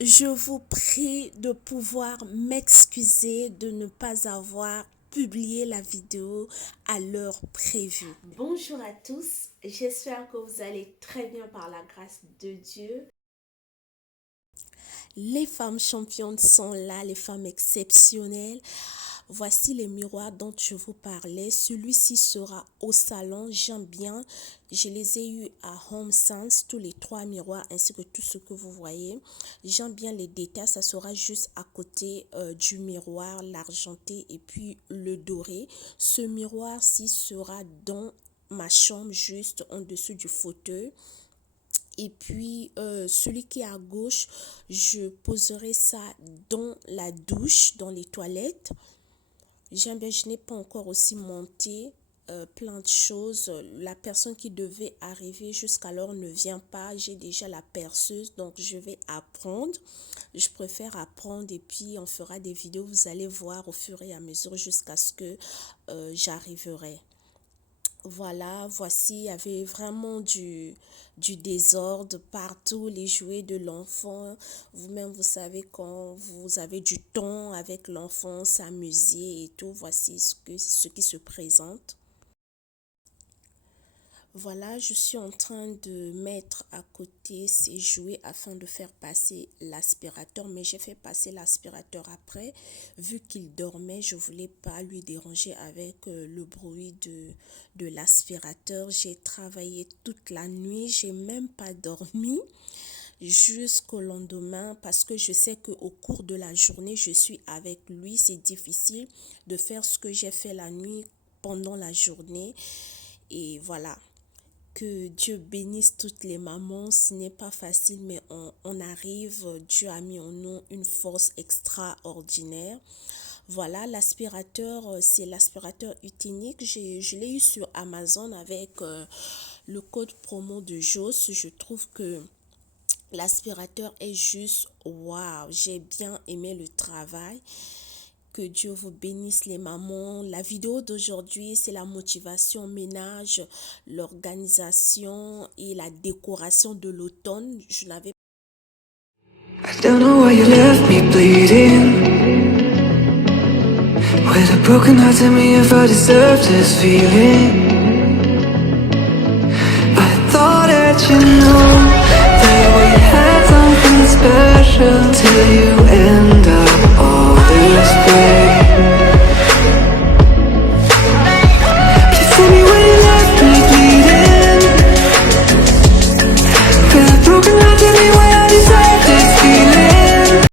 Je vous prie de pouvoir m'excuser de ne pas avoir publié la vidéo à l'heure prévue. Bonjour à tous, j'espère que vous allez très bien par la grâce de Dieu. Les femmes championnes sont là, les femmes exceptionnelles. Voici les miroirs dont je vous parlais. Celui-ci sera au salon. J'aime bien. Je les ai eus à Home Sense, tous les 3 miroirs ainsi que tout ce que vous voyez. J'aime bien les détails. Ça sera juste à côté du miroir, l'argenté et puis le doré. Ce miroir-ci sera dans ma chambre, juste en dessous du fauteuil. Et puis, celui qui est à gauche, je poserai ça dans la douche, dans les toilettes. J'aime bien, je n'ai pas encore aussi monté plein de choses. La personne qui devait arriver jusqu'alors ne vient pas. J'ai déjà la perceuse, donc je vais apprendre. Je préfère apprendre et puis on fera des vidéos. Vous allez voir au fur et à mesure jusqu'à ce que j'arriverai. Voilà, voici, il y avait vraiment du désordre partout, les jouets de l'enfant. Vous-même, vous savez, quand vous avez du temps avec l'enfant, s'amuser et tout, voici ce qui se présente. Voilà, je suis en train de mettre à côté ces jouets afin de faire passer l'aspirateur, mais j'ai fait passer l'aspirateur après. Vu qu'il dormait, je voulais pas lui déranger avec le bruit de l'aspirateur. J'ai travaillé toute la nuit, j'ai même pas dormi jusqu'au lendemain parce que je sais qu'au cours de la journée, je suis avec lui. C'est difficile de faire ce que j'ai fait la nuit pendant la journée. Et voilà. Que Dieu bénisse toutes les mamans. Ce n'est pas facile, mais on arrive. Dieu a mis en nous une force extraordinaire. Voilà, l'aspirateur, c'est l'aspirateur Utinique. Je l'ai eu sur Amazon avec le code promo de Joss. Je trouve que l'aspirateur est juste waouh. J'ai bien aimé le travail. Que Dieu vous bénisse les mamans. La vidéo d'aujourd'hui, c'est la motivation ménage, l'organisation et la décoration de l'automne. Je n'avais I don't know why you left me bleeding with a broken heart. Tell me if I deserve this feeling. I thought that you know that we had something special till you end up all this way. Please tell me when you left me bleeding with a broken heart. Tell me why I deserve this feeling.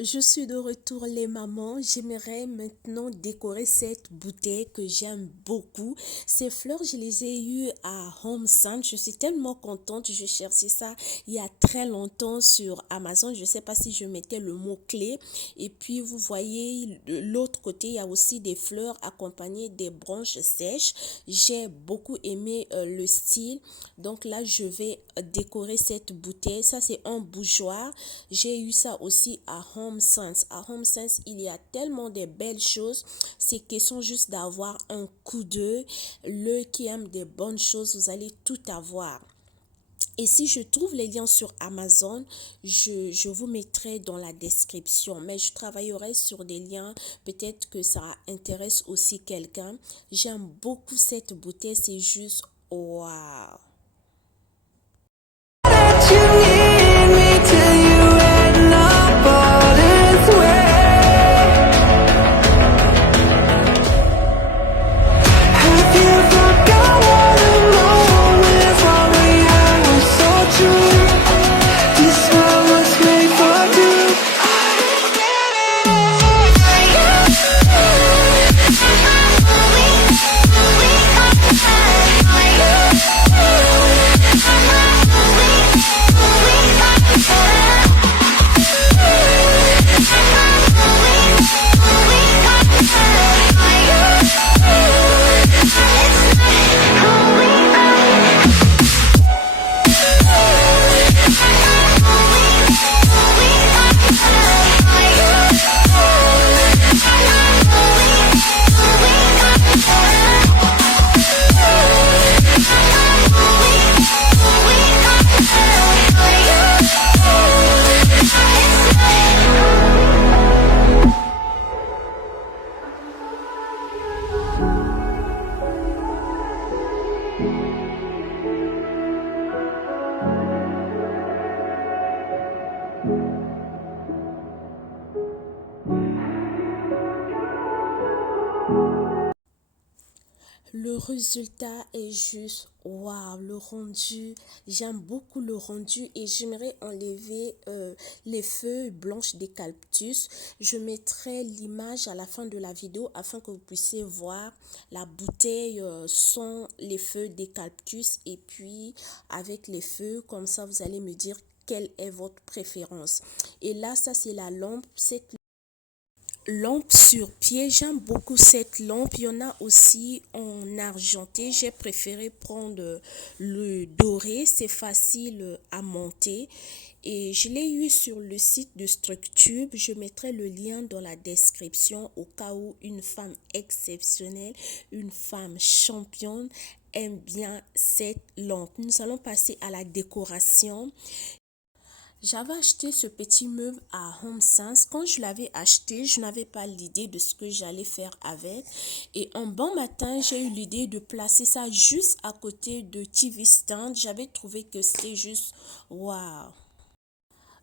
Je suis de retour les mamans. J'aimerais maintenant décorer cette bouteille que j'aime beaucoup. Ces fleurs, je les ai eues à Home Sense. Je suis tellement contente. Je cherchais ça il y a très longtemps sur Amazon. Je ne sais pas si je mettais le mot-clé. Et puis, vous voyez, de l'autre côté, il y a aussi des fleurs accompagnées des branches sèches. J'ai beaucoup aimé le style. Donc là, je vais décorer cette bouteille. Ça, c'est un bougeoir. J'ai eu ça aussi à Home Sense. À Home Sense, il y a tellement de belles choses. C'est question juste d'avoir un coup d'œil. L'œil qui aime des bonnes choses, vous allez tout avoir. Et si je trouve les liens sur Amazon, je vous mettrai dans la description. Mais je travaillerai sur des liens. Peut-être que ça intéresse aussi quelqu'un. J'aime beaucoup cette bouteille. C'est juste waouh. That you need me till you end up all this way. Have you forgot what the moments all we had were so true? This world was made for two. résultat est juste waouh, le rendu, j'aime beaucoup le rendu et j'aimerais enlever les feuilles blanches des cactus. Je mettrai l'image à la fin de la vidéo afin que vous puissiez voir la bouteille sans les feuilles des cactus et puis avec les feuilles, comme ça vous allez me dire quelle est votre préférence. Et là, ça c'est la lampe, cette lampe sur pied, j'aime beaucoup cette lampe. Il y en a aussi en argenté, j'ai préféré prendre le doré, c'est facile à monter et je l'ai eu sur le site de Structube. Je mettrai le lien dans la description au cas où une femme exceptionnelle, une femme championne aime bien cette lampe. Nous allons passer à la décoration. J'avais acheté ce petit meuble à HomeSense. Quand je l'avais acheté, je n'avais pas l'idée de ce que j'allais faire avec. Et un bon matin, j'ai eu l'idée de placer ça juste à côté de TV Stand. J'avais trouvé que c'était juste waouh.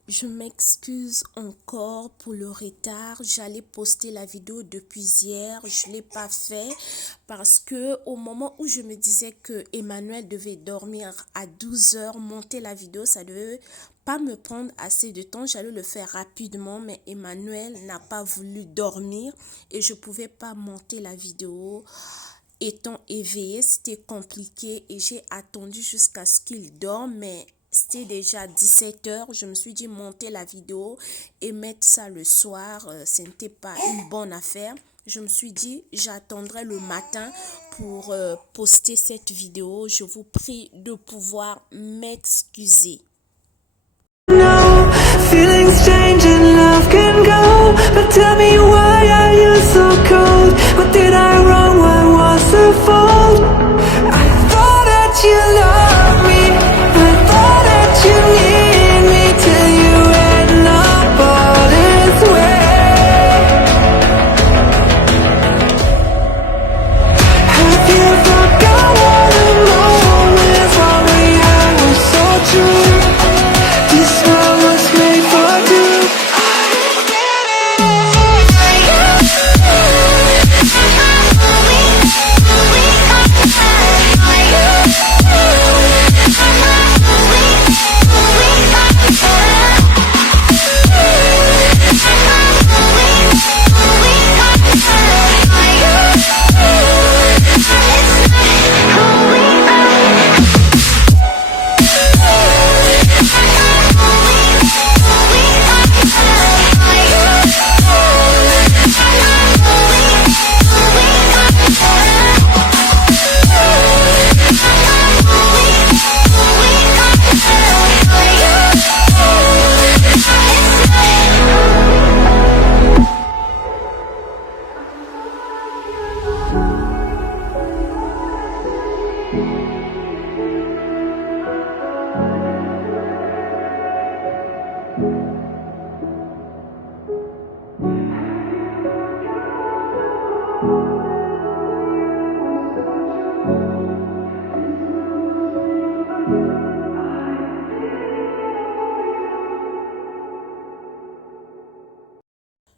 Je m'excuse encore pour le retard. J'allais poster la vidéo depuis hier. Je ne l'ai pas fait parce que au moment où je me disais que Emmanuel devait dormir à 12 heures, monter la vidéo, ça devait pas me prendre assez de temps. J'allais le faire rapidement, mais Emmanuel n'a pas voulu dormir et je pouvais pas monter la vidéo. Étant éveillé, c'était compliqué et j'ai attendu jusqu'à ce qu'il dorme, mais c'était déjà 17 heures. Je me suis dit monter la vidéo et mettre ça le soir, ce n'était pas une bonne affaire. Je me suis dit j'attendrai le matin pour poster cette vidéo. Je vous prie de pouvoir m'excuser. No, feelings change and love can go, but tell me why are you so cold? What did I wrong? What was the fault? I thought that you loved me, I thought that you need me till you end up all this way. Have you forgot all the moments while we had were so true? This world was made for two.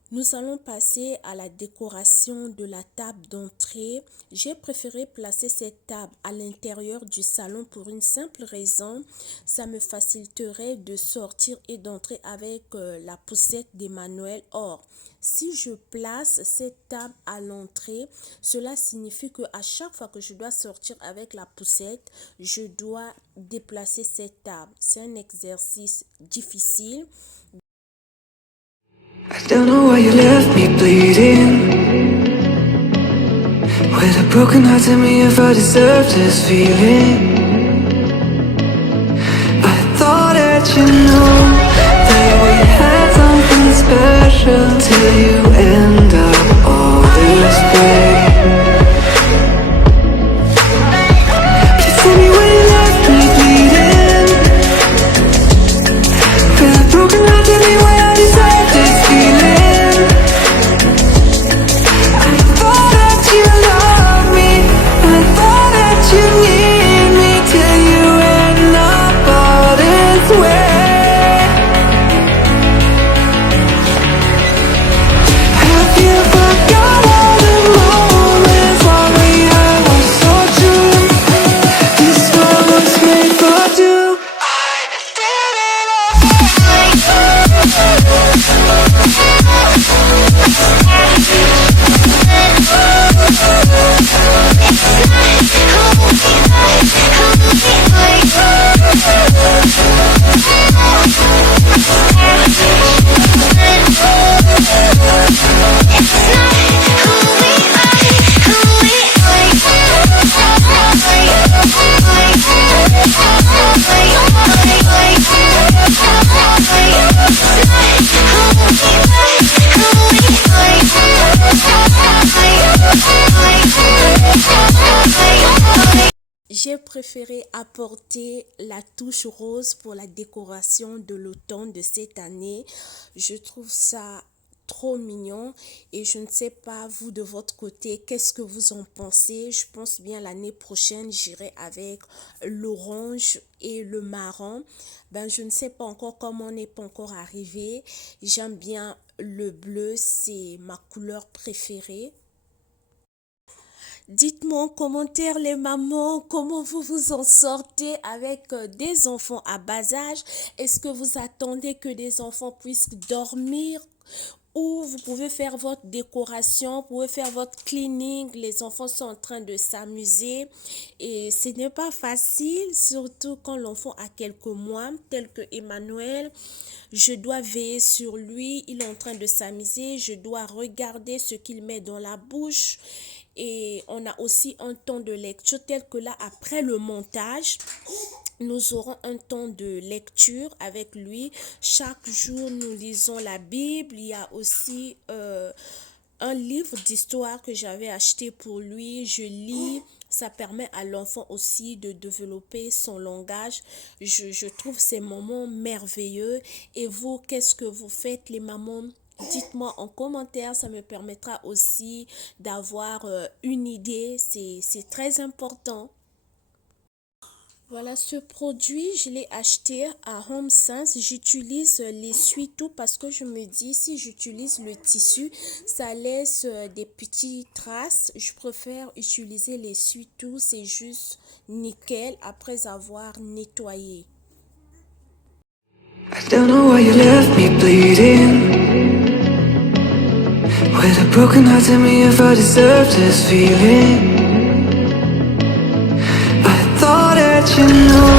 Nous allons passer à la décoration de la table d'entrée. J'ai préféré placer cette table à l'intérieur du salon pour une simple raison. Ça me faciliterait de sortir et d'entrer avec la poussette d'Emmanuel. Or, si je place cette table à l'entrée, cela signifie que à chaque fois que je dois sortir avec la poussette, je dois déplacer cette table. C'est un exercice difficile. I don't know why you left me bleeding. With a broken heart, tell me if I deserve this feeling. I thought that you knew that we had something special till you end up all this way. Please tell me why you left me bleeding. With a broken heart, tell me why I deserve this feeling. I thought that you loved me, I thought that you need me till you end up all this way. Have préféré apporter la touche rose pour la décoration de l'automne de cette année. Je trouve ça trop mignon et je ne sais pas vous de votre côté qu'est-ce que vous en pensez. Je pense bien l'année prochaine j'irai avec l'orange et le marron. Ben je ne sais pas encore comment on n'est pas encore arrivé. J'aime bien le bleu, c'est ma couleur préférée. Dites-moi en commentaire les mamans, comment vous vous en sortez avec des enfants à bas âge. Est-ce que vous attendez que des enfants puissent dormir ou vous pouvez faire votre décoration, vous pouvez faire votre cleaning, les enfants sont en train de s'amuser et ce n'est pas facile, surtout quand l'enfant a quelques mois, tel que Emmanuel. Je dois veiller sur lui, il est en train de s'amuser, je dois regarder ce qu'il met dans la bouche. Et on a aussi un temps de lecture tel que là, après le montage, nous aurons un temps de lecture avec lui. Chaque jour, nous lisons la Bible. Il y a aussi un livre d'histoire que j'avais acheté pour lui. Je lis. Ça permet à l'enfant aussi de développer son langage. Je trouve ces moments merveilleux. Et vous, qu'est-ce que vous faites, les mamans? Dites-moi en commentaire, ça me permettra aussi d'avoir une idée. C'est très important. Voilà, ce produit, je l'ai acheté à HomeSense. J'utilise l'essuie-tout parce que je me dis, si j'utilise le tissu, ça laisse des petites traces. Je préfère utiliser l'essuie-tout, c'est juste nickel après avoir nettoyé. I don't know why you left me bleeding. With a broken heart, tell me if I deserve this feeling. I thought that you know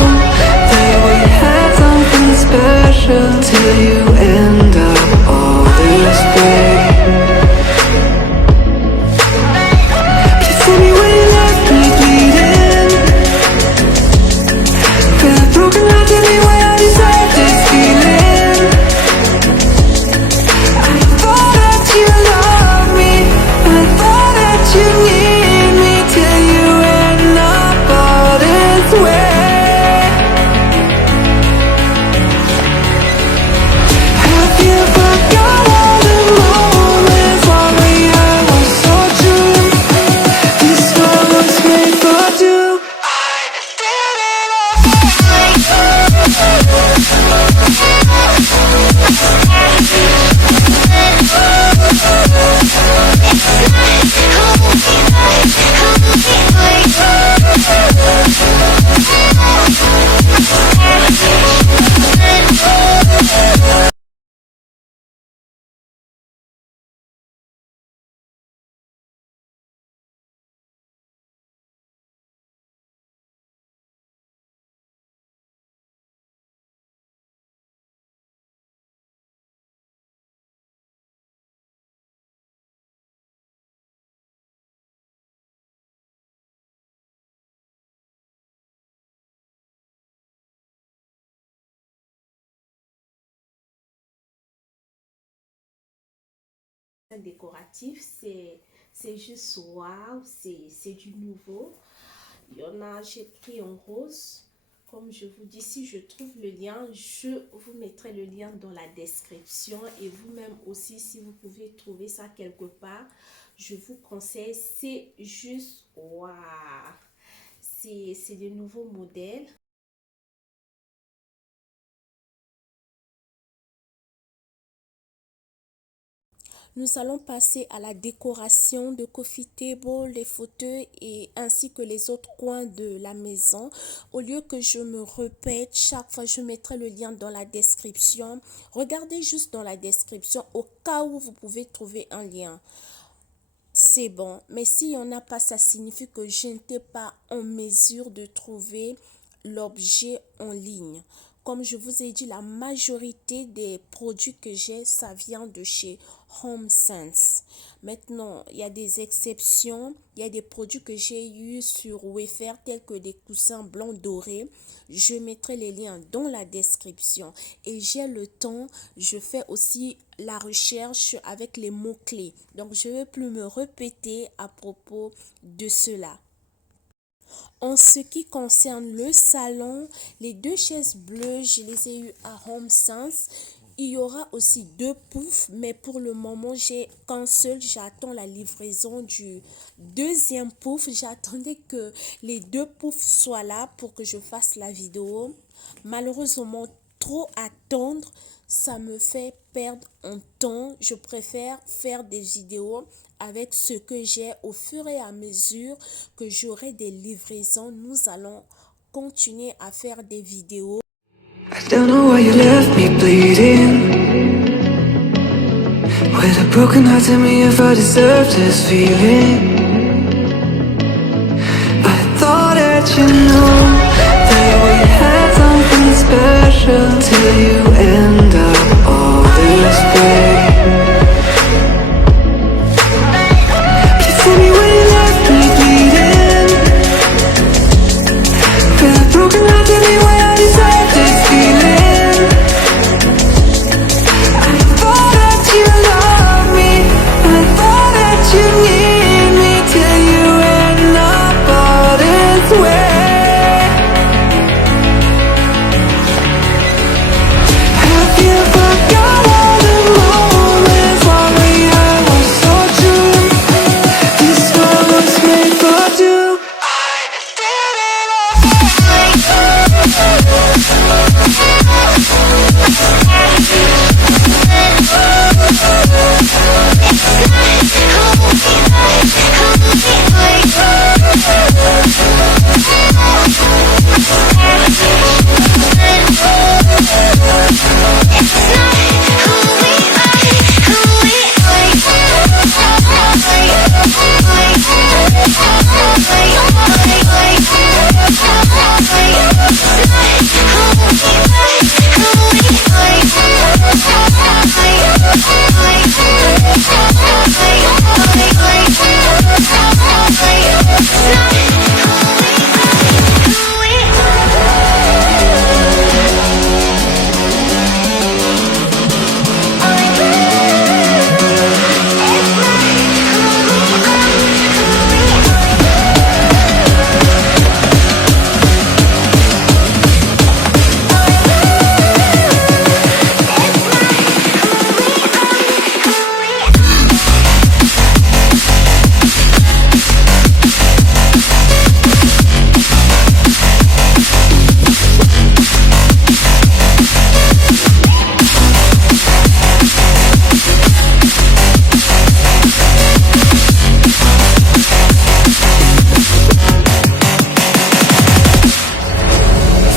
that we had something special till you end up all this way. Please tell me when you left me bleeding. With a broken heart, tell me why I deserve this feeling. I thought that you loved me, I thought that you need me till you end up all this way. Have you forgot all the moments when we had was so true? This one was made for two. I did it Décoratif, c'est juste waouh, c'est du nouveau. Il y en a, j'ai pris en rose. Comme je vous dis, si je trouve le lien, je vous mettrai le lien dans la description. Et vous-même aussi, si vous pouvez trouver ça quelque part, je vous conseille. C'est juste waouh. C'est des nouveaux modèles. Nous allons passer à la décoration de coffee table, les fauteuils et ainsi que les autres coins de la maison. Au lieu que je me répète, chaque fois je mettrai le lien dans la description. Regardez juste dans la description au cas où vous pouvez trouver un lien. C'est bon, mais s'il n'y en a pas, ça signifie que je n'étais pas en mesure de trouver l'objet en ligne. Comme je vous ai dit, la majorité des produits que j'ai, ça vient de chez HomeSense. Maintenant, il y a des exceptions. Il y a des produits que j'ai eus sur Wayfair, tels que des coussins blancs dorés. Je mettrai les liens dans la description. Et j'ai le temps, je fais aussi la recherche avec les mots-clés. Donc, je ne vais plus me répéter à propos de cela. En ce qui concerne le salon, les deux chaises bleues, je les ai eues à HomeSense. Il y aura aussi deux poufs, mais pour le moment, j'ai qu'un seul. J'attends la livraison du deuxième pouf. J'attendais que les deux poufs soient là pour que je fasse la vidéo. Malheureusement, trop attendre, ça me fait perdre un temps. Je préfère faire des vidéos avec ce que j'ai au fur et à mesure que j'aurai des livraisons. Nous allons continuer à faire des vidéos. I don't know why you left me bleeding. With a broken heart, tell me if I deserve this feeling. I thought that you know that we had something special till you end up all this way. Please tell me when you left me bleeding. With a broken heart, tell me why I deserve this feeling. I thought that you loved me, I thought that you need me till you end up all this way. Have you forgot all the moments while we had was so true? This world was made for two. I did it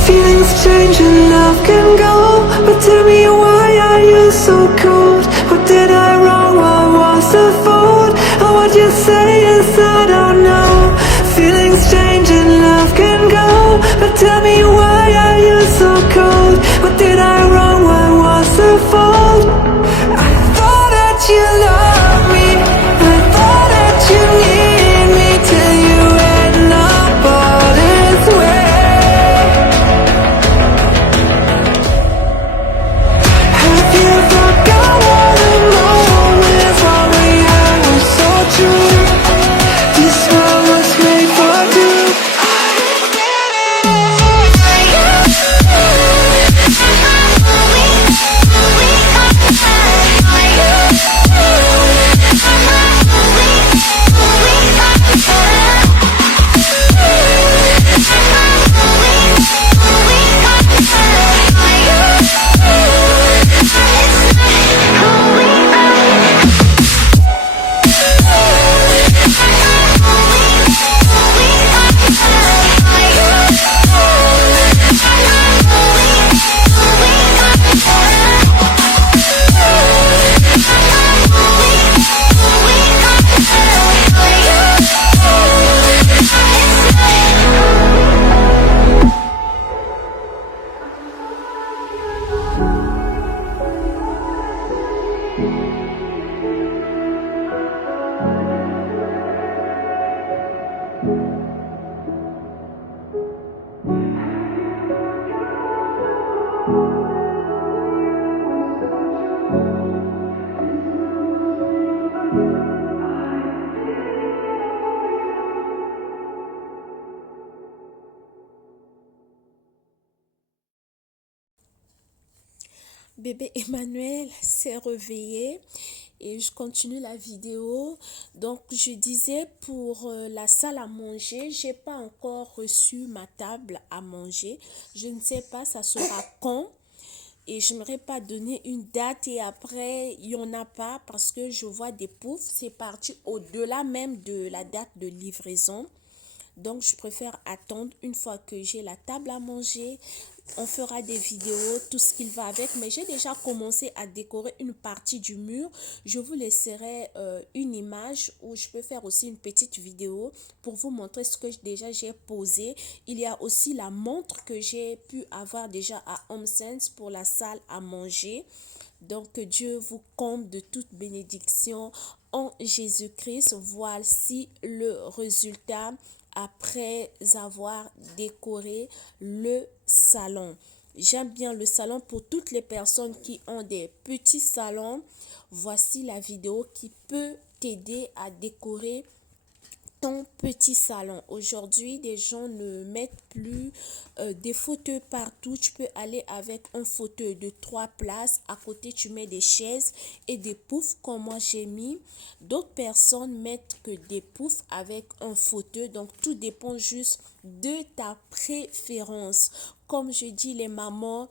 Feelings change and love can go, but tell me why are you so cold? What did I wrong? What was the fault? Or what you say is I don't know. Feelings change and love can go, but tell me why are you so cold? What did I wrong? What was the fault? I thought that you loved me, I thought that you need me till you end up all this way. Have you forgot all the moments while we had was so true? This world was made for two. bébé Emmanuel s'est réveillé et je continue la vidéo. Donc, je disais pour la salle à manger, j'ai pas encore reçu ma table à manger. Je ne sais pas, ça sera quand. Et je n'aimerais pas donner une date et après, il n'y en a pas parce que je vois des poufs. C'est parti au-delà même de la date de livraison. Donc, je préfère attendre une fois que j'ai la table à manger. On fera des vidéos, tout ce qu'il va avec. Mais j'ai déjà commencé à décorer une partie du mur. Je vous laisserai une image où je peux faire aussi une petite vidéo pour vous montrer ce que déjà j'ai posé. Il y a aussi la montre que j'ai pu avoir déjà à HomeSense pour la salle à manger. Donc, que Dieu vous comble de toute bénédiction en Jésus-Christ. Voici le résultat après avoir décoré le salon. J'aime bien le salon pour toutes les personnes qui ont des petits salons. Voici la vidéo qui peut t'aider à décorer ton petit salon. Aujourd'hui, des gens ne mettent plus des fauteuils partout. Tu peux aller avec un fauteuil de 3 places. À côté, tu mets des chaises et des poufs comme moi j'ai mis. D'autres personnes mettent que des poufs avec un fauteuil. Donc, tout dépend juste de ta préférence. Comme je dis, les mamans,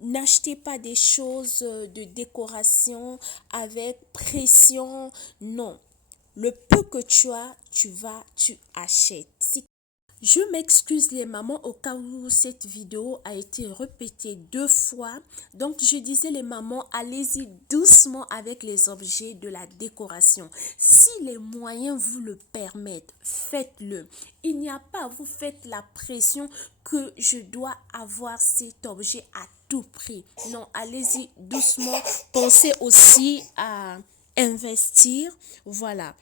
n'achetez pas des choses de décoration avec pression. Non. Le peu que tu as, tu achètes. Je m'excuse les mamans au cas où cette vidéo a été répétée 2 fois. Donc, je disais les mamans, allez-y doucement avec les objets de la décoration. Si les moyens vous le permettent, faites-le. Il n'y a pas, vous faites la pression que je dois avoir cet objet à tout prix. Non, allez-y doucement. Pensez aussi à investir. Voilà.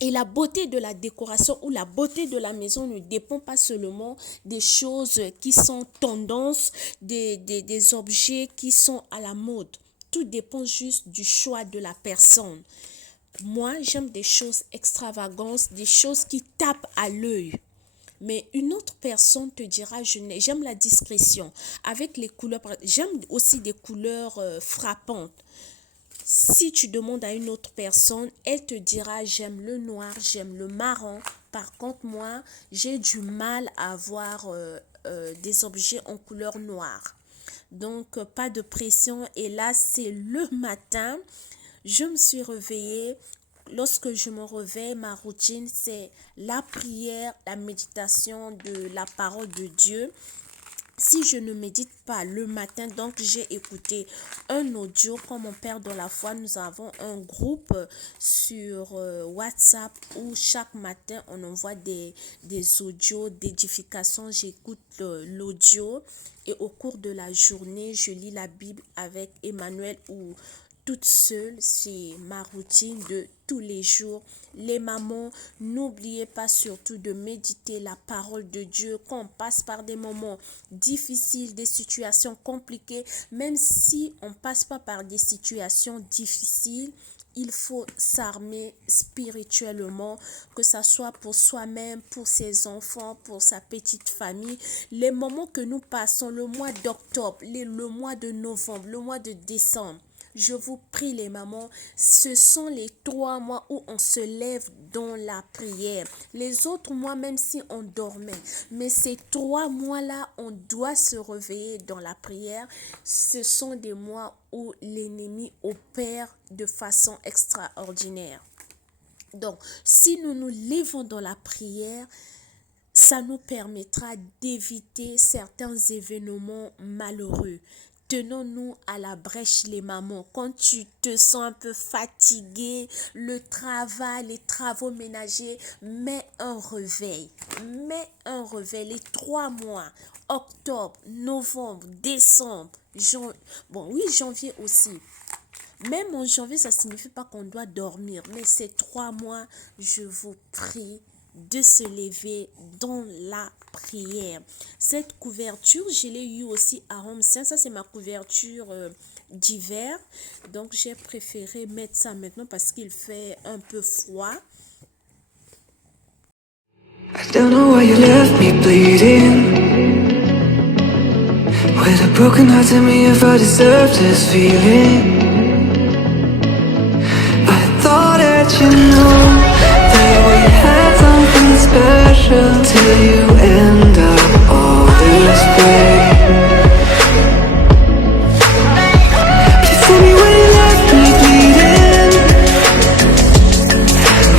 Et la beauté de la décoration ou la beauté de la maison ne dépend pas seulement des choses qui sont tendances, des objets qui sont à la mode. Tout dépend juste du choix de la personne. Moi, j'aime des choses extravagantes, des choses qui tapent à l'œil. Mais une autre personne te dira, j'aime la discrétion. Avec les couleurs, j'aime aussi des couleurs frappantes. Si tu demandes à une autre personne, elle te dira j'aime le noir, j'aime le marron. Par contre, moi, j'ai du mal à avoir des objets en couleur noire. Donc, pas de pression. Et là, c'est le matin. Je me suis réveillée. Lorsque je me réveille, ma routine, c'est la prière, la méditation de la parole de Dieu. Si je ne médite pas le matin, donc j'ai écouté un audio comme mon père dans la foi. Nous avons un groupe sur WhatsApp où chaque matin on envoie des audios d'édification. J'écoute l'audio et au cours de la journée, je lis la Bible avec Emmanuel ou toute seule. C'est ma routine de tous les jours. Les mamans, n'oubliez pas surtout de méditer la parole de Dieu quand on passe par des moments difficiles, des situations compliquées. Même si on ne passe pas par des situations difficiles, il faut s'armer spirituellement, que ce soit pour soi-même, pour ses enfants, pour sa petite famille. Les moments que nous passons, le mois d'octobre, le mois de novembre, le mois de décembre, je vous prie les mamans, ce sont les 3 mois où on se lève dans la prière. Les autres mois, même si on dormait, mais ces 3 mois-là, on doit se réveiller dans la prière. Ce sont des mois où l'ennemi opère de façon extraordinaire. Donc, si nous nous levons dans la prière, ça nous permettra d'éviter certains événements malheureux. Tenons-nous à la brèche les mamans. Quand tu te sens un peu fatigué, le travail, les travaux ménagers, mets un réveil. Mets un réveil. Les 3 mois, octobre, novembre, décembre, janvier aussi. Même en janvier, ça ne signifie pas qu'on doit dormir. Mais ces 3 mois, je vous prie de se lever dans la prière. Cette couverture, je l'ai eu aussi à HomeSense. Ça, c'est ma couverture d'hiver. Donc, j'ai préféré mettre ça maintenant parce qu'il fait un peu froid. I don't know why you left me bleeding with a broken heart, tell me if I deserve this feeling. I thought that you knew that we had something special till you end up all this way. Please tell me when you left me bleeding.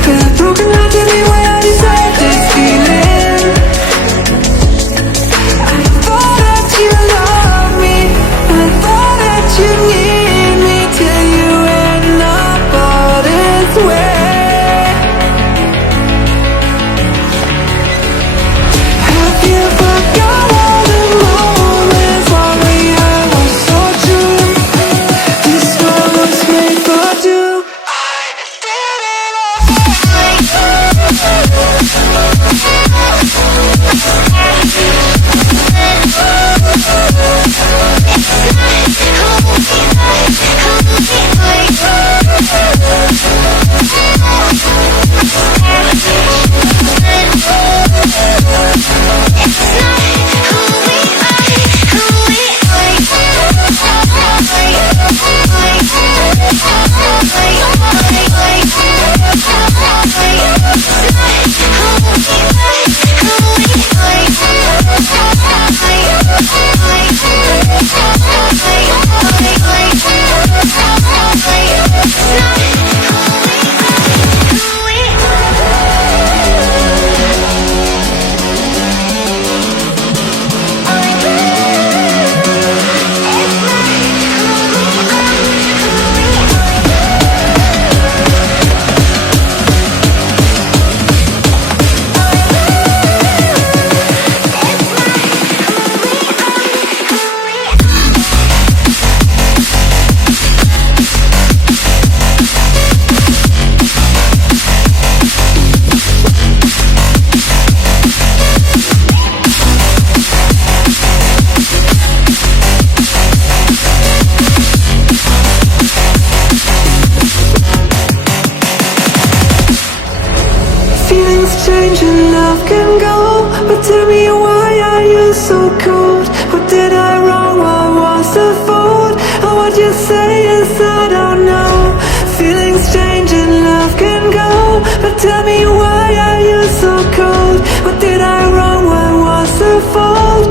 Feel a broken heart, tell me why I deserve this feeling. I thought that you loved me, I thought that you need me till you end up all this way. Have you forgot all the moments while we had was so true? This world was made for two. Feelings change and love can go, but tell me why are you so cold? What did I wrong? What was the fault? Or what you say inside, I don't know. Feelings change and love can go, but tell me why are you so cold? What did I wrong? What was the fault?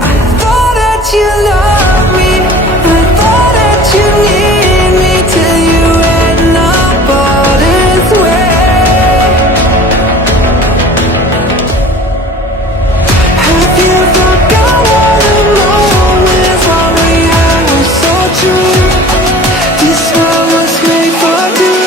I thought that you loved me, I thought that you need me till you end up all this way. Have you forgot all the moments while we had was so true? This world was made for two.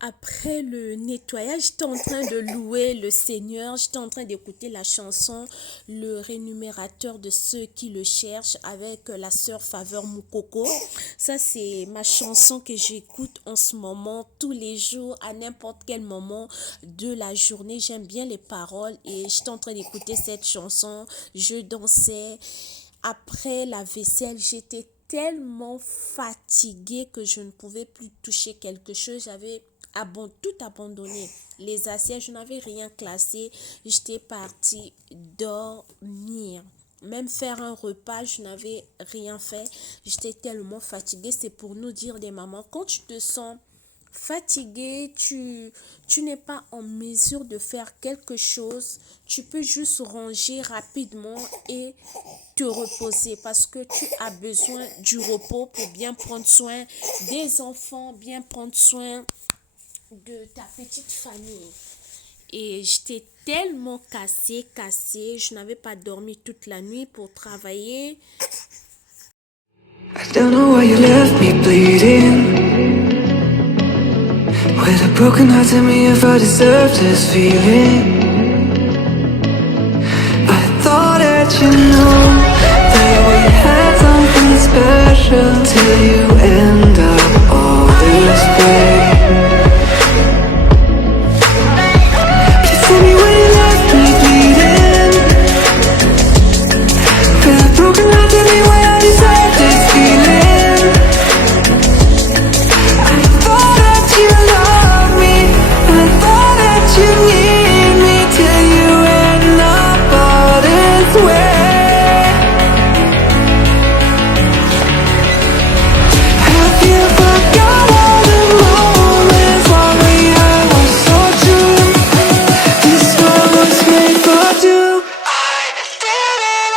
Après le nettoyage, j'étais en train de louer le Seigneur, j'étais en train d'écouter la chanson Le rémunérateur de ceux qui le cherchent avec la sœur Faveur Moukoko. Ça, c'est ma chanson que j'écoute en ce moment, tous les jours, à n'importe quel moment de la journée. J'aime bien les paroles et j'étais en train d'écouter cette chanson, je dansais. Après la vaisselle, j'étais tellement fatiguée que je ne pouvais plus toucher quelque chose. J'avais tout abandonné. Les assiettes, je n'avais rien classé. J'étais partie dormir. Même faire un repas, je n'avais rien fait. J'étais tellement fatiguée. C'est pour nous dire des mamans, quand tu te sens fatigué, tu n'es pas en mesure de faire quelque chose, tu peux juste ranger rapidement et te reposer parce que tu as besoin du repos pour bien prendre soin des enfants, bien prendre soin de ta petite famille. Et j'étais tellement cassée, je n'avais pas dormi toute la nuit pour travailler. I don't know why you left me bleeding. With a broken heart, tell me if I deserve this feeling. I thought that you know that we had something special till you end up all this way. Please tell me why you left me bleeding. With a broken heart, tell me why I deserve this feeling. I thought that you loved me, I thought that you need me till you end up all this way. Have you forgot all the moments while we had was so true? This world was made for two. I did it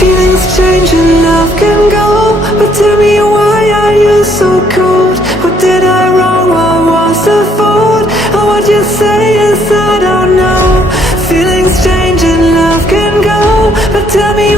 Feelings change and love can go, but tell me why are you so cold? What did I wrong? What was the fault? And what you say is I don't know. Feelings change and love can go, but tell me